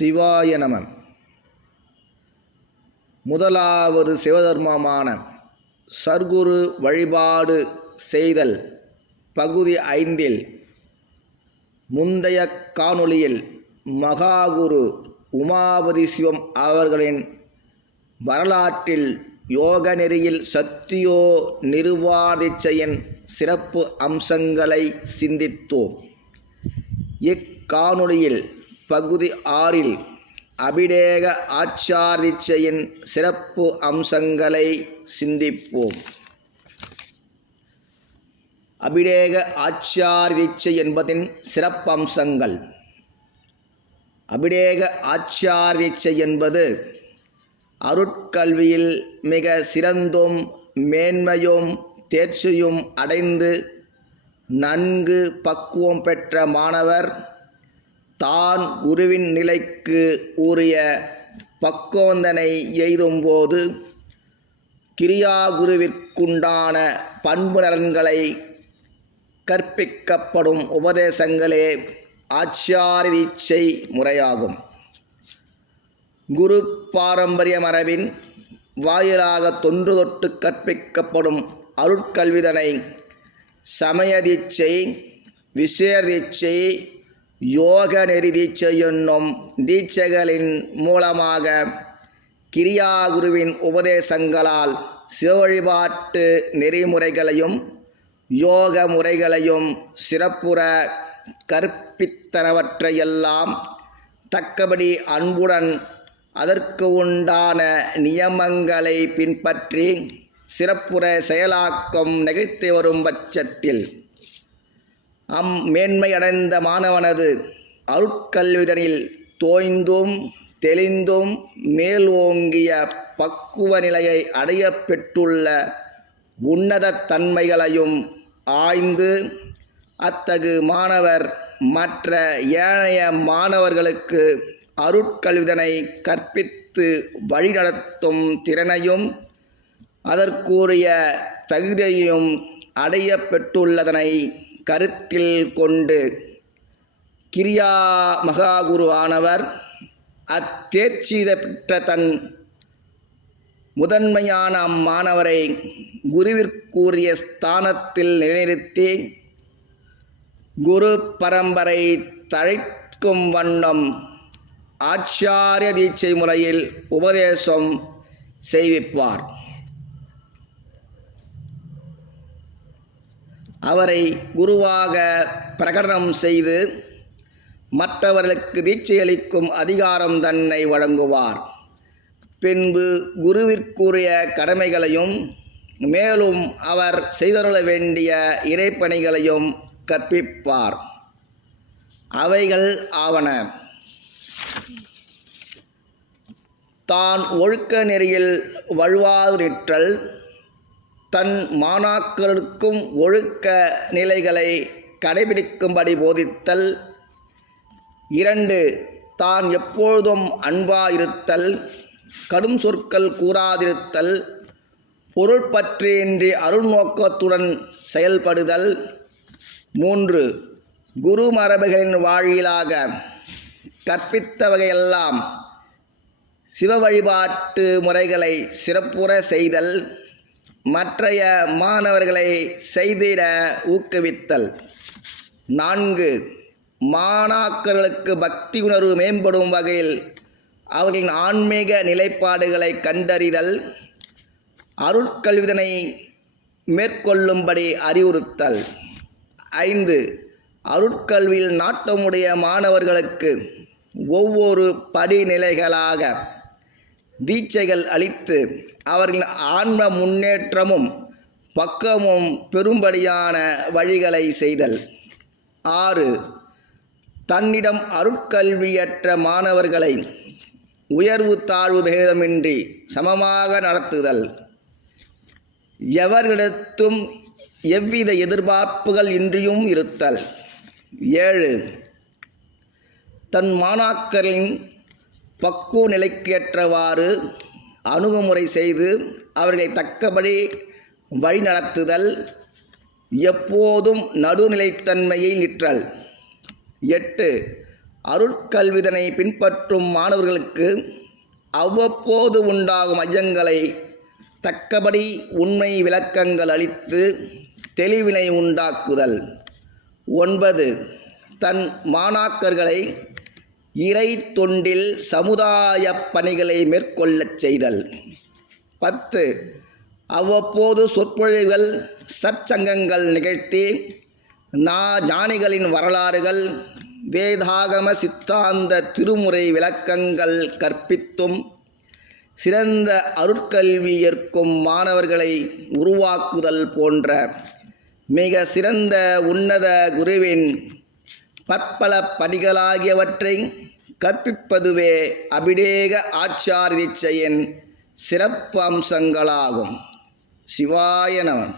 சிவாய நம. முதலாவது சிவதர்மமான சர்க்குரு வழிபாடு செய்தல் பகுதி 5 முந்தைய காணொளியில் மகாகுரு உமாபதி சிவம் அவர்களின் வரலாற்றில் யோக நெறியில் சத்தியோ நிருவாதிச்சையின் சிறப்பு அம்சங்களை சிந்தித்தோம். இக்காணொளியில் பகுதி 6 அபிடேக ஆச்சார்தீட்சையின் சிறப்பு அம்சங்களை சிந்திப்போம். அபிடேக ஆச்சார்தீட்சை என்பதின் சிறப்பம்சங்கள். அபிடேக ஆச்சார்தீட்சை என்பது அருட்கல்வியில் மிக சிறந்தும் மேன்மையும் தேர்ச்சியும் அடைந்து நன்கு பக்குவம் பெற்ற மாணவர் தான் குருவின் நிலைக்கு உரிய பக்குவந்தனை எய்தும்போது கிரியா குருவிற்குண்டான பண்பு நலன்களை கற்பிக்கப்படும் உபதேசங்களே ஆச்சார்தீட்சை முறையாகும். குரு பாரம்பரிய மரபின் வாயிலாக தொன்று தொட்டு கற்பிக்கப்படும் அருட்கல்விதனை சமயதீட்சை, விசேஷதீட்சை, யோக நெறி தீட்சை என்னும் தீட்சைகளின் மூலமாக கிரியாகுருவின் உபதேசங்களால் சிவவழிபாட்டு நெறிமுறைகளையும் யோக முறைகளையும் சிறப்புற கற்பித்தனவற்றையெல்லாம் தக்கபடி அன்புடன் அதற்கு உண்டான நியமங்களை பின்பற்றி சிறப்புற செயலாக்கம் நிகழ்த்தி வரும் பட்சத்தில் மேன்மையடைந்த மாணவனது அருட்கல்விதனில் தோய்ந்தும் தெளிந்தும் மேலோங்கிய பக்குவ நிலையை அடைய பெற்றுள்ள உன்னத தன்மைகளையும் ஆய்ந்து அத்தகு மாணவர் மற்ற ஏனைய மாணவர்களுக்கு அருட்கல்விதனை கற்பித்து வழிநடத்தும் திறனையும் அதற்குரிய தகுதியையும் அடைய பெற்றுள்ளதனை கருத்தில் கொண்டு கிரியா மகாகுரு ஆனவர் அத்தேர்ச்சி பெற்ற தன் முதன்மையான அம்மாணவரை குருவிற்குரிய ஸ்தானத்தில் நிலைநிறுத்தி குரு பரம்பரை தழைக்கும் வண்ணம் ஆச்சாரிய தீட்சை முறையில் உபதேசம் செய்விப்பார். அவரை குருவாக பிரகடனம் செய்து மற்றவர்களுக்கு தீட்சையளிக்கும் அதிகாரம் தன்னை வழங்குவார். பின்பு குருவிற்குரிய கடமைகளையும் மேலும் அவர் செய்தருள வேண்டிய இறைப்பணிகளையும் கற்பிப்பார். அவைகள் ஆவன: தான் ஒழுக்க நெறியில் வழுவாது நிற்றல், தன் மாணாக்கருக்கும் ஒழுக்க நிலைகளை கடைபிடிக்கும்படி போதித்தல். 2 தான் எப்பொழுதும் அன்பாயிருத்தல், கடும் சொற்கள் கூறாதிருத்தல், பொருள் பற்றின்றி அருள்நோக்கத்துடன் செயல்படுதல். 3 குரு மரபுகளின் வாயிலாக கற்பித்த வகையெல்லாம் சிவ வழிபாட்டு முறைகளை சிறப்புற செய்தல், மற்றைய மாணவர்களை செய்திட ஊக்குவித்தல். 4 மாணாக்கர்களுக்கு பக்தி உணர்வு மேம்படும் வகையில் அவர்களின் ஆன்மீக நிலைப்பாடுகளை கண்டறிதல், அருட்கல்விதனை மேற்கொள்ளும்படி அறிவுறுத்தல். 5 அருட்கல்வியில் நாட்டமுடைய மாணவர்களுக்கு ஒவ்வொரு படிநிலைகளாக தீட்சைகள் அளித்து அவர்களின் ஆன்ம முன்னேற்றமும் பக்குவமும் பெரும்படியான வழிகளை செய்தல். 6 தன்னிடம் அருட்கல்வியற்ற மாணவர்களை உயர்வு தாழ்வு பேதமின்றி சமமாக நடத்துதல். எவர்களிடத்தும் எவ்வித எதிர்பார்ப்புகள் இன்றியும் இருத்தல். 7 தன் மாணாக்கரின் பக்குவ நிலைக்கேற்றவாறு அணுகுமுறை செய்து அவர்களை தக்கபடி வழிநடத்துதல். எப்போதும் நடுநிலைத்தன்மையை நிற்றல். 8 அருட்கல்விதனை பின்பற்றும் மாணவர்களுக்கு அவ்வப்போது உண்டாகும் ஐயங்களை தக்கபடி உண்மை விளக்கங்கள் அளித்து தெளிவினை உண்டாக்குதல். 9. தன் மாணாக்கர்களை இறை தொண்டில் சமுதாய பணிகளை மேற்கொள்ளச் செய்தல். 10. அவ்வப்போது சொற்பொழிவுகள் சற்சங்கங்கள் நிகழ்த்தி ஞானிகளின் வரலாறுகள் வேதாகம சித்தாந்த திருமுறை விளக்கங்கள் கற்பித்தும் சிறந்த அருட்கல்வி ஏற்கும் மாணவர்களை உருவாக்குதல் போன்ற மிக சிறந்த உன்னத குருவின் பற்பல பணிகளாகியவற்றை கற்பிப்பதுவே அபிடேக ஆச்சார தீட்சையின் சிறப்பு அம்சங்களாகும். சிவாய நமः.